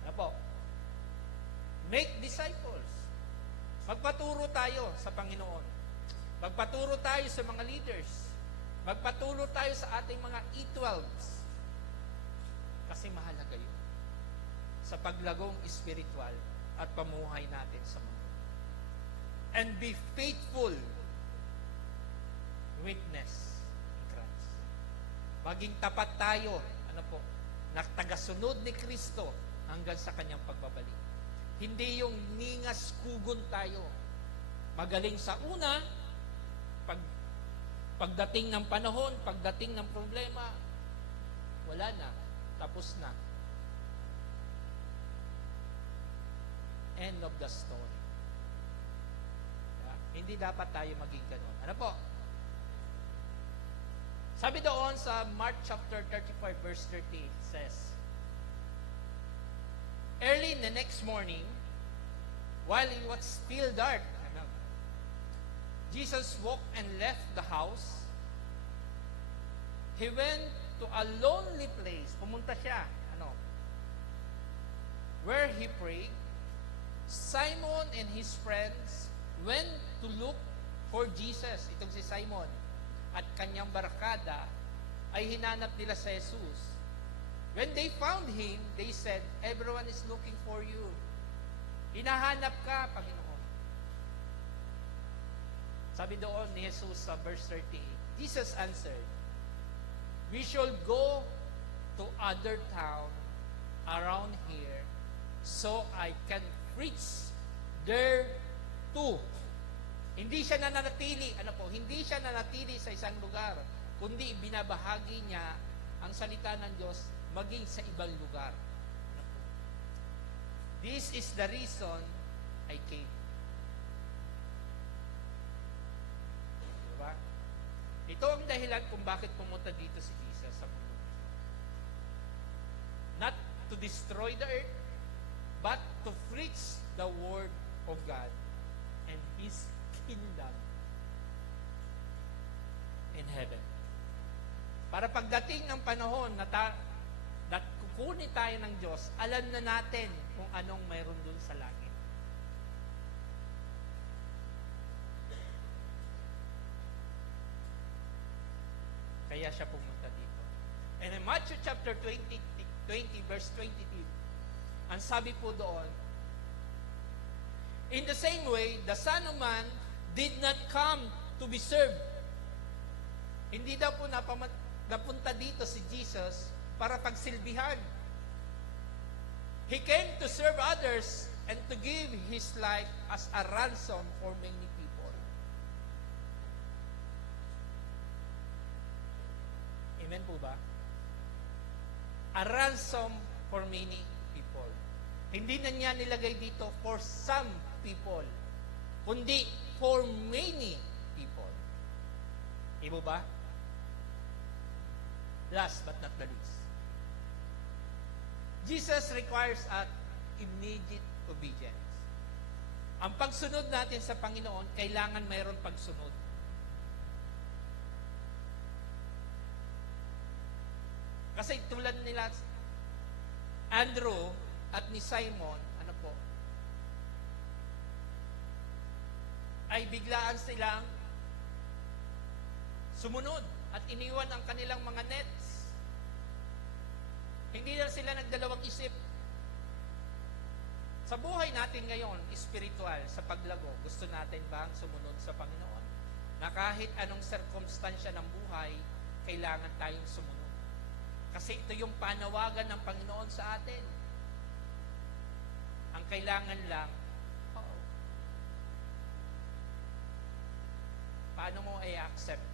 Ano po? Make disciples. Magpaturo tayo sa Panginoon. Magpaturo tayo sa mga leaders. Magpaturo tayo sa ating mga E12s. Kasi mahalaga yun sa paglagong espiritual at pamuhay natin sa mundo. And be faithful witness in Christ. Maging tapat tayo, tagasunod ni Kristo hanggang sa kanyang pagbabalik. Hindi yung ningas kugon tayo. Magaling sa una, pagdating ng panahon, pagdating ng problema, wala na, tapos na. End of the story. Hindi dapat tayo maging ganun. Ano po? Sabi doon sa Mark chapter 35 verse 30, it says, early in the next morning, while it was still dark, Jesus walked and left the house. He went to a lonely place. Pumunta siya, where he prayed. Simon and his friends went to look for Jesus. Itong si Simon at kanyang barkada ay hinanap nila sa Jesus. When they found him, they said, everyone is looking for you. Hinahanap ka, Panginoon. Sabi doon ni Jesus sa verse 30, Jesus answered, we shall go to other town around here so I can preach there too. Hindi siya nananatili, hindi siya nanatili sa isang lugar, kundi binabahagi niya ang salita ng Diyos maging sa ibang lugar. This is the reason I came. Diba? Ito ang dahilan kung bakit pumunta dito si Jesus sa mundo. Not to destroy the earth, but to preach the word of God and His kingdom in heaven. Para pagdating ng panahon na kukunin tayo ng Diyos, alam na natin kung anong mayroon dun sa langit. Kaya siya pumunta dito. And in Matthew chapter 20 verse 22, ang sabi po doon, in the same way, the Son of Man did not come to be served. Hindi daw po napunta dito si Jesus para pagsilbihan. He came to serve others and to give His life as a ransom for many people. Amen po ba? A ransom for many people. Hindi na niya nilagay dito for some people, kundi for many people. Ibo ba? Last but not the least, Jesus requires us immediate obedience. Ang pagsunod natin sa Panginoon, kailangan mayroon pagsunod. Kasi tulad nila Andrew at ni Simon, ano po, ay biglaan silang sumunod at iniwan ang kanilang mga nets. Hindi na sila nagdalawang isip. Sa buhay natin ngayon, spiritual, sa paglago, gusto natin bang sumunod sa Panginoon? Na kahit anong sirkumstansya ng buhay, kailangan tayong sumunod. Kasi ito yung panawagan ng Panginoon sa atin. Ang kailangan lang, paano mo i-accept?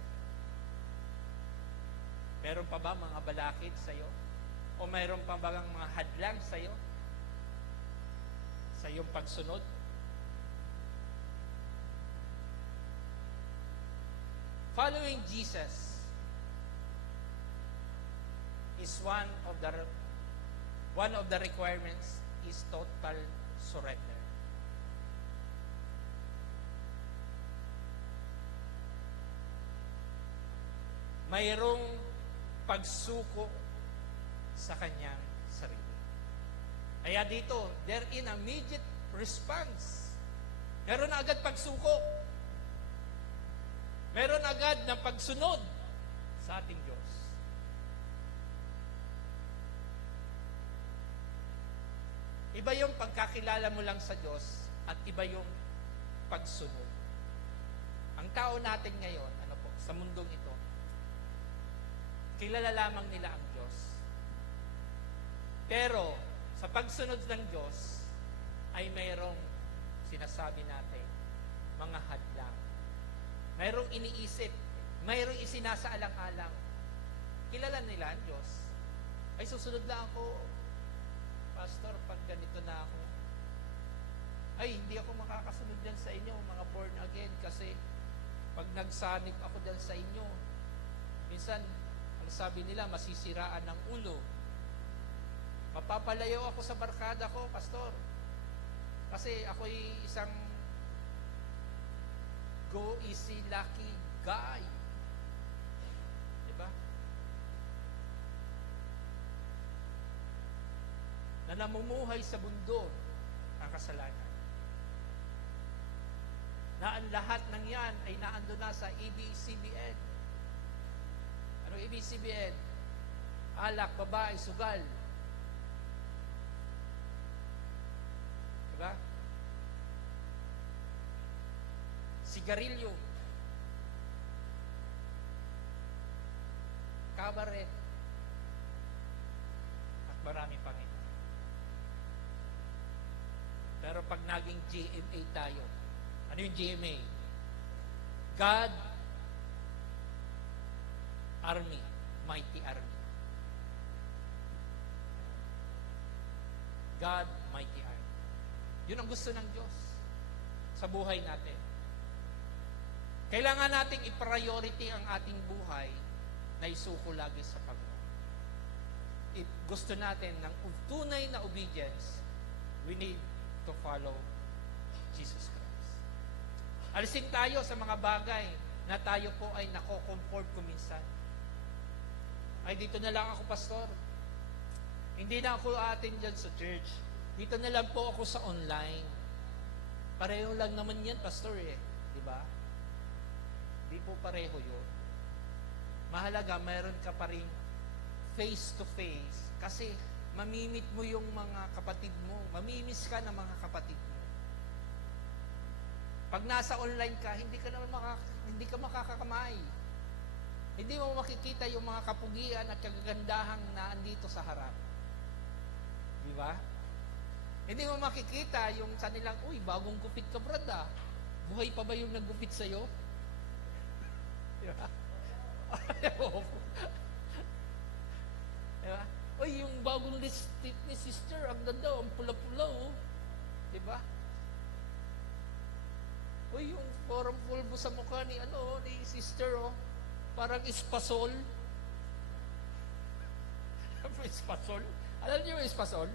Meron pa ba mga balakid sa'yo? O mayroon pa ba mga hadlang sa'yo? Sa iyong pagsunod? Following Jesus is one of the requirements is total surrender. Mayroong pagsuko sa kanyang sarili. Kaya dito, there in immediate response. Meron na agad pagsuko. Meron agad na pagsunod sa ating Diyos. Iba yung pagkakilala mo lang sa Diyos at iba yung pagsunod. Ang tao natin ngayon, sa mundong ito, kilala lamang nila ang Diyos. Pero, sa pagsunod ng Diyos, ay mayroong sinasabi natin, mga hadlang. Mayroong iniisip, mayroong isinasaalang-alang. Kilala nila ang Diyos. Ay, susunod lang ako, Pastor, pag ganito na ako. Ay, hindi ako makakasunod dyan sa inyo, mga born again, kasi pag nagsanib ako dyan sa inyo, minsan, ang sabi nila, masisiraan ng ulo. Mapapalayo ako sa barkada ko, Pastor. Kasi ako'y isang go easy lucky guy. Diba? Na namumuhay sa mundo ang kasalanan. Na ang lahat ng yan ay naando na sa ABCBN. Ano ABCBN? Alak, babae, sugal. Diba? Sigarilyo. Kabaret. At marami pang ito. Pero pag naging GMA tayo, ano yung GMA? God Army, Mighty Army. God Mighty Army. Yun ang gusto ng Diyos sa buhay natin. Kailangan nating i-priority ang ating buhay na isuko lagi sa Panginoon. If gusto natin ng tunay na obedience, we need to follow Jesus Christ. Alisin tayo sa mga bagay na tayo po ay nako-comfort kuminsan. Ay, dito na lang ako, Pastor. Hindi na ako atin dyan sa church. Dito na lang po ako sa online. Pareho lang naman yan, Pastor, eh. Diba? Di po pareho yun. Mahalaga, mayroon ka pa rin face-to-face. Kasi, mamimit mo yung mga kapatid mo. Mamimiss ka ng mga kapatid mo. Pag nasa online ka, hindi ka makakakamay. Hindi mo makikita yung mga kapugian at kagagandahang na andito sa harap. Di ba? Hindi mo makikita yung kanilang, uy, bagong gupit ka, brad, ah. Buhay pa ba yung naggupit sa'yo? Di ba? Di ba? Uy, yung bagong lipstick ni sister, ang ganda, ang pula-pula, oh. Diba? Uy, yung parang pulbo sa mukha ni, ni sister, oh. Parang espasol. Espasol? Alam niyo yung espasol?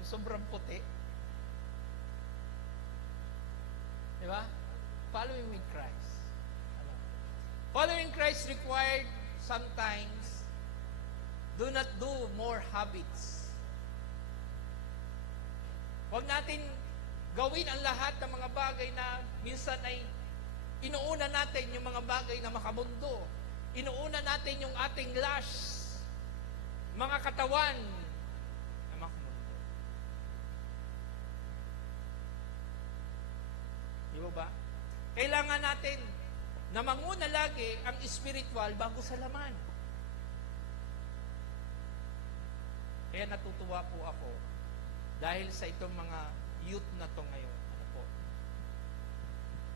Yung sobrang puti. Diba? Following with Christ. Following Christ required sometimes do not do more habits. Huwag natin gawin ang lahat ng mga bagay na minsan ay inuuna natin yung mga bagay na makamundo. Inuuna natin yung ating lush, mga katawan na makamundo. Di ba? Kailangan natin na manguna lagi ang spiritual bago sa laman. Kaya natutuwa po ako dahil sa itong mga youth na to ngayon.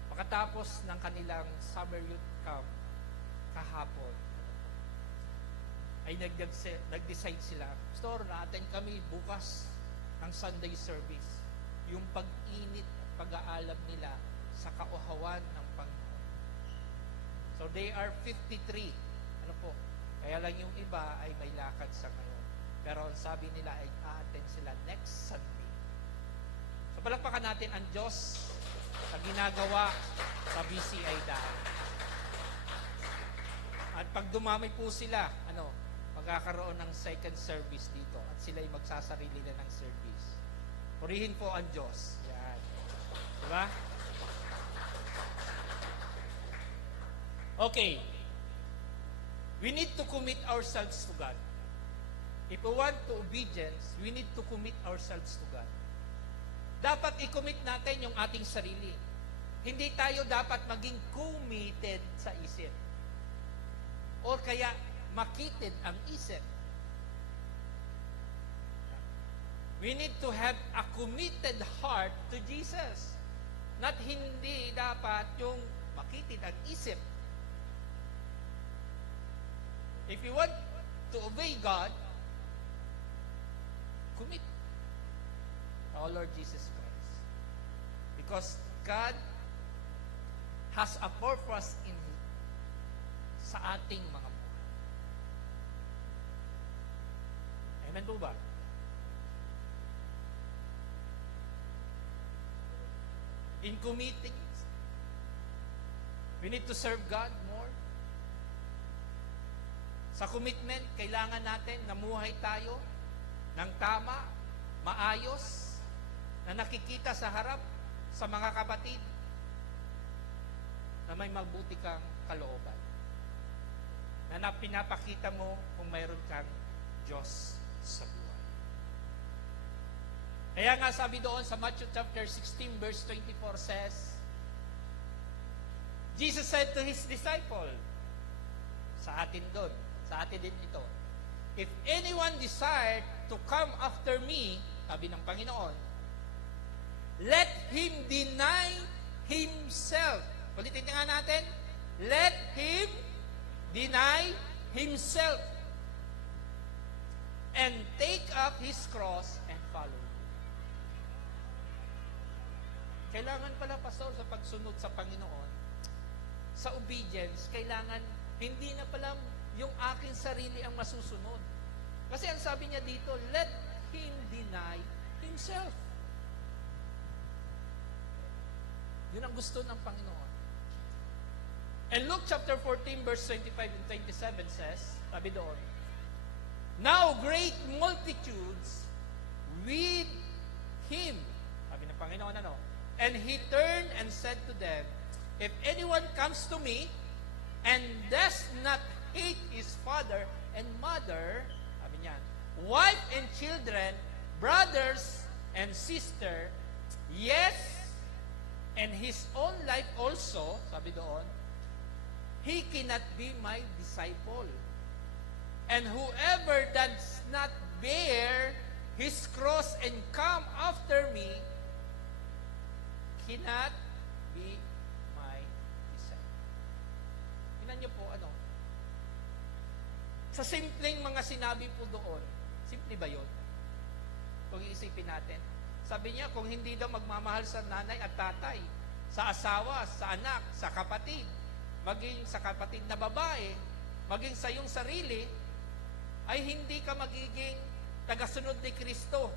Pagkatapos ng kanilang summer youth camp kahapon, ay nag-decide sila, Pastor, na-attend kami bukas ng Sunday service. Yung pag-init at pag-aalam nila sa kauhawan ng Panginoon. So they are 53. Kaya lang yung iba ay may lakad sa ngayon. Pero ang sabi nila ay a-attend sila next Sunday. So palakpakan natin ang Diyos sa ginagawa sa BCI dahil. At pag dumami po sila, magkakaroon ng second service dito at sila ay magsasarili na ng service. Purihin po ang Diyos. Yan. Diba? Okay. We need to commit ourselves to God. If we want to obedience, we need to commit ourselves to God. Dapat i-commit natin yung ating sarili. Hindi tayo dapat maging committed sa isip. O kaya makitid ang isip. We need to have a committed heart to Jesus. Not hindi dapat yung makitid ang isip. If you want to obey God, commit to our Lord Jesus Christ. Because God has a purpose sa ating mga buhay. Amen po ba? In committing, we need to serve God more. Sa commitment, kailangan natin namuhay tayo ng tama, maayos, na nakikita sa harap sa mga kapatid na may mabuti kang kalooban. Na pinapakita mo kung mayroon kang Diyos sa buhay. Kaya nga sabi doon sa Matthew chapter 16 verse 24 says, Jesus said to His disciple, sa atin doon, sa atin din ito, if anyone desire to come after me, sabi ng Panginoon, let him deny himself. Ulitin nga natin, let him deny himself and take up his cross and follow me. Kailangan pala, Pastor, sa pagsunod sa Panginoon, sa obedience, kailangan hindi na pala yung aking sarili ang masusunod. Kasi ang sabi niya dito, let him deny himself. Yun ang gusto ng Panginoon. And Luke chapter 14 verse 25 and 27 says, sabi doon, now great multitudes with him. Sabi ng Panginoon, and he turned and said to them, if anyone comes to me and does not hate his father and mother, sabi niya, wife and children, brothers and sister, yes, and his own life also, sabi doon, he cannot be my disciple. And whoever does not bear his cross and come after me cannot be my disciple. Tingnan niyo po, Sa simpleng mga sinabi po doon, simple ba yun? Kung iisipin natin. Sabi niya, kung hindi daw magmamahal sa nanay at tatay, sa asawa, sa anak, sa kapatid, maging sa kapatid na babae, maging sa iyong sarili, ay hindi ka magiging tagasunod ni Kristo.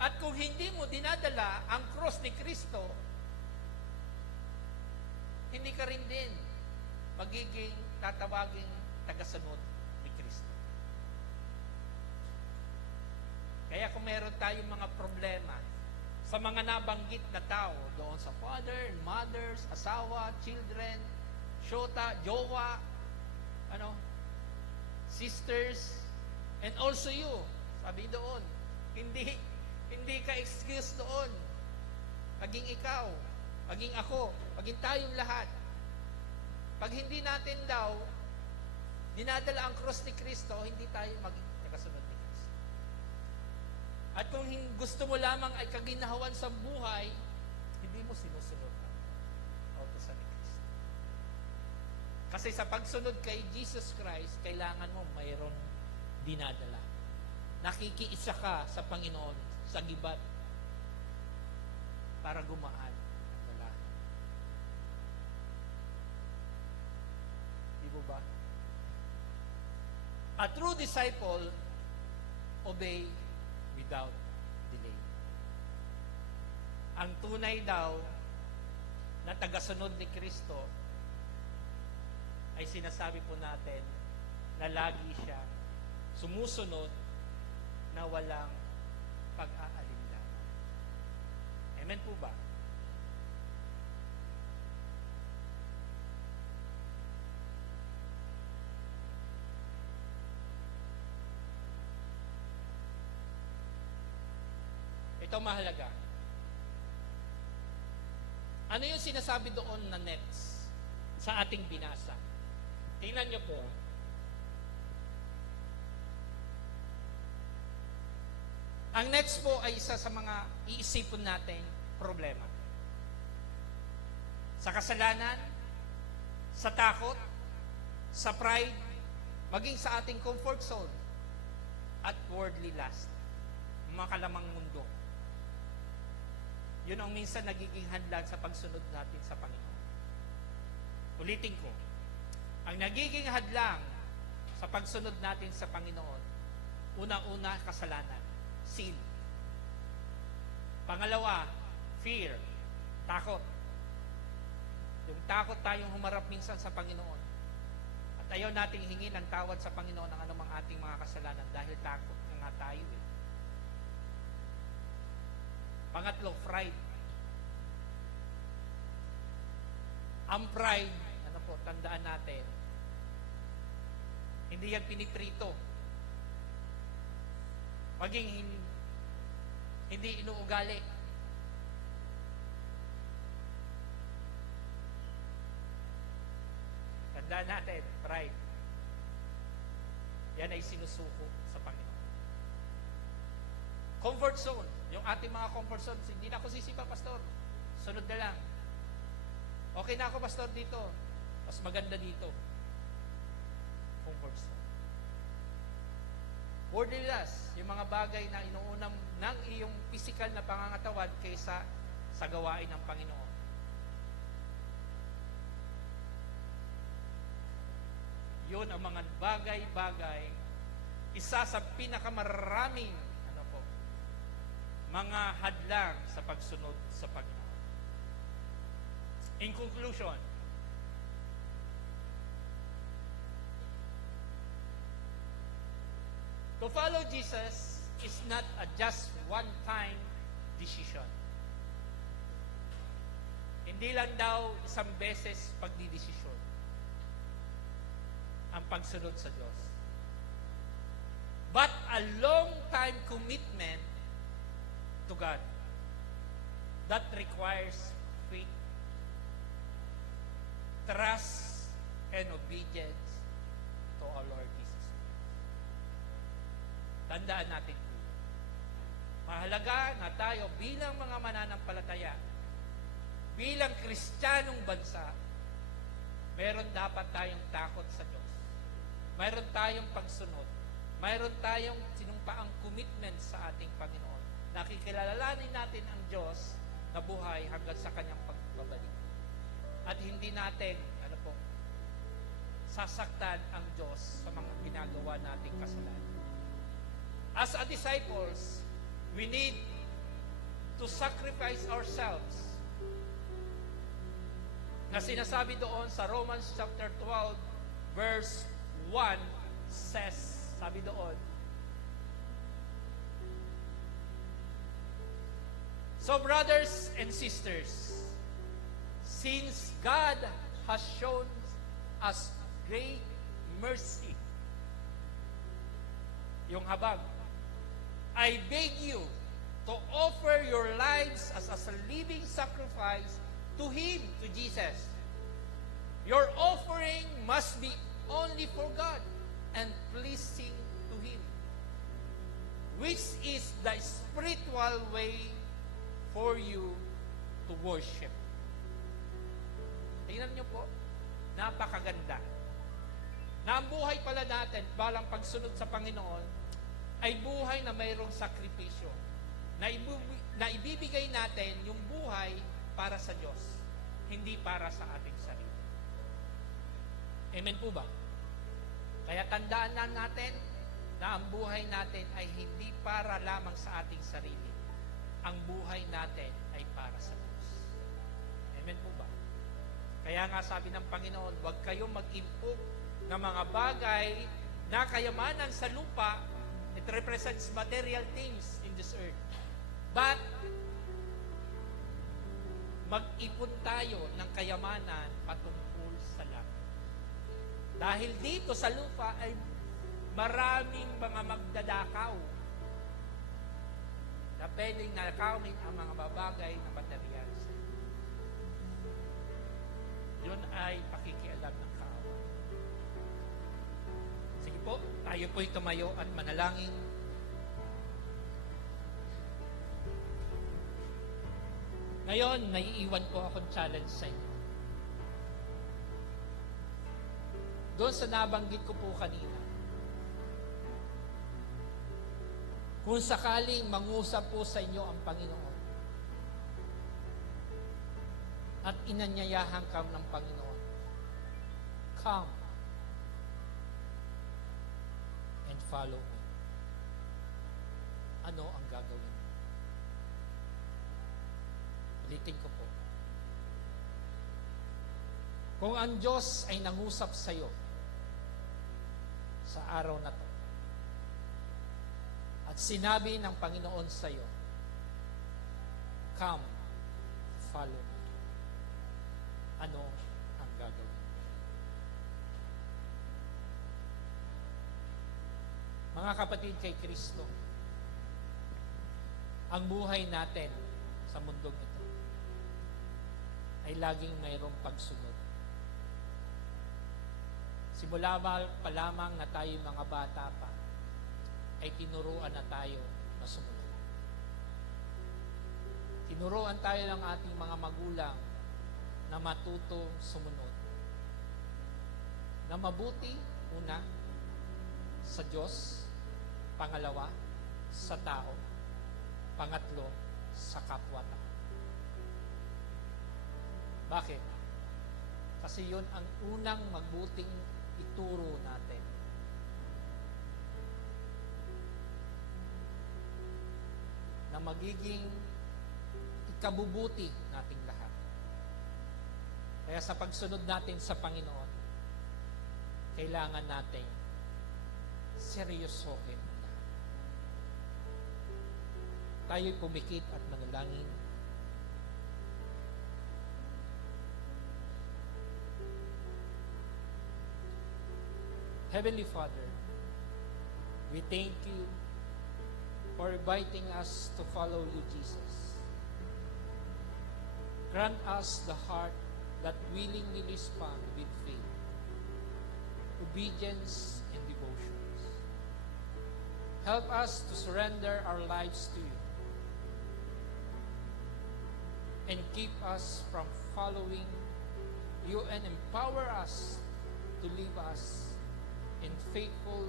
At kung hindi mo dinadala ang cross ni Kristo, hindi ka rin din magiging tatawaging tagasunod ni Kristo. Kaya kung meron tayong mga problema sa mga nabanggit na tao doon sa father, mothers, asawa, children, syota, jowa, sisters, and also you, sabi doon, hindi ka excuse doon. Maging ikaw, maging ako, maging tayong lahat. Pag hindi natin daw dinadala ang cross ni Kristo, hindi tayo maging tagasunod ni Kristo. At kung gusto mo lamang ay kaginahawan sa buhay, hindi mo sinusunod ang utusan ni Kristo. Kasi sa pagsunod kay Jesus Christ, kailangan mo mayroon dinadala. Nakikiisa ka sa Panginoon, sa gibat, para gumaan ang dalahan. Di ba ba? A true disciple obey without delay. Ang tunay daw na tagasunod ni Kristo ay sinasabi po natin na lagi siya sumusunod na walang pag-aalinlangan. Amen po ba? Ito mahalaga. Ano yung sinasabi doon na next sa ating binasa? Tingnan niyo po. Ang next po ay isa sa mga iisipon nating problema. Sa kasalanan, sa takot, sa pride, maging sa ating comfort zone, at worldly lust, mga kalamang mundo. Yun ang minsan nagiging hadlang sa pagsunod natin sa Panginoon. Ulitin ko, ang nagiging hadlang sa pagsunod natin sa Panginoon, una-una, kasalanan. Sin. Pangalawa, fear. Takot. Yung takot tayong humarap minsan sa Panginoon. At ayaw nating hingin ang tawad sa Panginoon ng anumang ating mga kasalanan dahil takot na nga tayo eh. Pangatlo, pride. Ang pride, tandaan natin, hindi yan piniprito. Maging hindi inuugali. Tandaan natin, pride. Yan ay sinusuko sa Panginoon. Comfort zone. Yung ating mga comfort zone, hindi na ako sisipa, pastor. Sunod na lang. Okay na ako, pastor, dito. Mas maganda dito. Comfort zone. Worldly lust, yung mga bagay na inuunam ng iyong physical na pangangatawan kaysa sa gawain ng Panginoon. Yun ang mga bagay-bagay, isa sa pinakamaraming mga hadlang sa pagsunod sa Panginoon. In conclusion, to follow Jesus is not a just one-time decision. Hindi lang daw isang beses pagdidesisyon ang pagsunod sa Diyos. But a long-time commitment to God that requires faith, trust, and obedience to our Lord Jesus Christ. Tandaan natin po. Mahalaga na tayo bilang mga mananampalataya, bilang Kristiyanong bansa, meron dapat tayong takot sa Diyos. Mayroon tayong pagsunod. Mayroon tayong sinumpaang commitment sa ating Panginoon. Nakikilalanin natin ang Diyos na buhay hanggang sa kanyang pagbabalik. At hindi natin, sasaktan ang Diyos sa mga ginagawa nating kasalanan. As a disciples, we need to sacrifice ourselves. Na sinasabi doon sa Romans chapter 12, verse 1 says, sabi doon, so brothers and sisters, since God has shown us great mercy, yung habag, I beg you to offer your lives as a living sacrifice to Him, to Jesus. Your offering must be only for God and pleasing to Him, which is the spiritual way for you to worship. Tingnan niyo po, napakaganda. Na ang buhay pala natin, balang pagsunod sa Panginoon, ay buhay na mayroong sakripisyo. Na ibibigay natin yung buhay para sa Diyos, hindi para sa ating sarili. Amen po ba? Kaya tandaan na natin na ang buhay natin ay hindi para lamang sa ating sarili. Ang buhay natin ay para sa Diyos. Amen po ba? Kaya nga sabi ng Panginoon, huwag kayong mag-impok ng mga bagay na kayamanan sa lupa. It represents material things in this earth. But mag-ipon tayo ng kayamanan patungkol sa langit. Dahil dito sa lupa ay maraming mga magdadakaw na pwedeng nakawin ang mga babagay na material. Yun ay pakikialam ng kaawan. Sige po, tayo po'y tumayo at manalangin. Ngayon, naiiwan po akong challenge sa inyo. Doon sa nabanggit ko po kanina, kung sakaling mangusap po sa inyo ang Panginoon at inanyayahan ka ng Panginoon, come and follow me. Ano ang gagawin? Ulitin ko po. Kung ang Diyos ay nangusap sa iyo sa araw na to, at sinabi ng Panginoon sa iyo, come, follow me. Ano ang gagawin? Mga kapatid kay Kristo, ang buhay natin sa mundong ito ay laging mayroong pagsunod. Simula pa lamang na tayo mga bata pa, ay tinuruan na tayo na sumunod. Tinuruan tayo ng ating mga magulang na matuto sumunod. Na mabuti, una, sa Diyos, pangalawa, sa tao, pangatlo, sa kapwa-tao. Bakit? Kasi yun ang unang mabuting ituro natin. Na magiging ikabubuti nating lahat. Kaya sa pagsunod natin sa Panginoon, kailangan natin seryosohin ang lahat. Tayo'y pumikit at manalangin. Heavenly Father, we thank you for inviting us to follow you, Jesus. Grant us the heart that willingly respond with faith, obedience, and devotions. Help us to surrender our lives to you and keep us from following you and empower us to leave us in faithful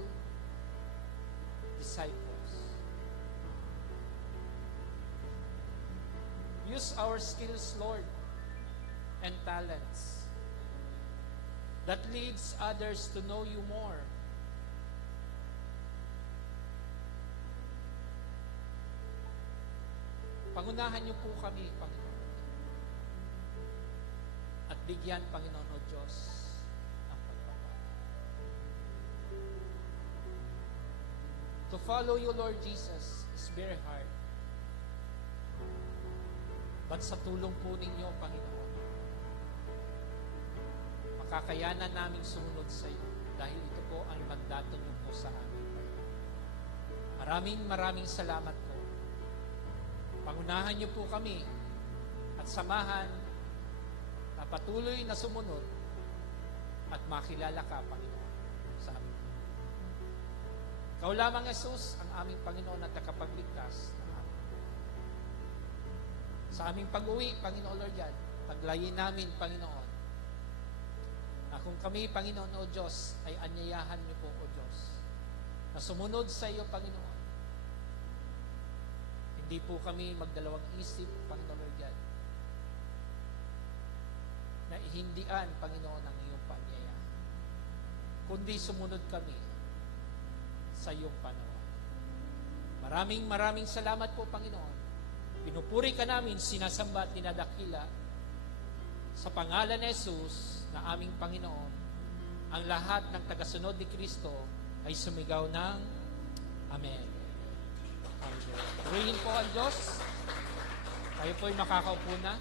disciples. Use our skills, Lord, and talents that leads others to know you more. Pangunahan niyo po kami, Panginoon. At bigyan, Panginoon o Diyos, ng pagpapala. To follow you, Lord Jesus, is very hard. But sa tulong po ninyo, Panginoon, makakayanan namin sumunod sa iyo dahil ito po ang mandato niyo po sa amin. Maraming salamat po. Pangunahan niyo po kami at samahan na patuloy na sumunod at makilala ka, Panginoon, sa amin. Ikaw lamang, Jesus, ang aming Panginoon at nakapagligtas ng amin. Sa aming pag-uwi, Panginoon Lord yan, paglayin namin, Panginoon, na kung kami, Panginoon o Diyos, ay anyayahan niyo po, o Diyos, na sumunod sa iyo, Panginoon. Hindi po kami magdalawang isip, Panginoon Lord God, na ihindian, Panginoon, ang iyong panyayahan. Kundi sumunod kami sa iyong panahon. Maraming salamat po, Panginoon. Pinupuri ka namin, sinasamba at dinadakila sa pangalan ni Jesus na aming Panginoon. Ang lahat ng tagasunod ni Kristo ay sumigaw ng Amen. Purihin po ang Diyos. Tayo po'y makakaupo na.